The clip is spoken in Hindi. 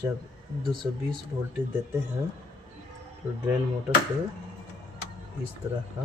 जब 220 वोल्टेज देते हैं तो ड्रेन मोटर से इस तरह का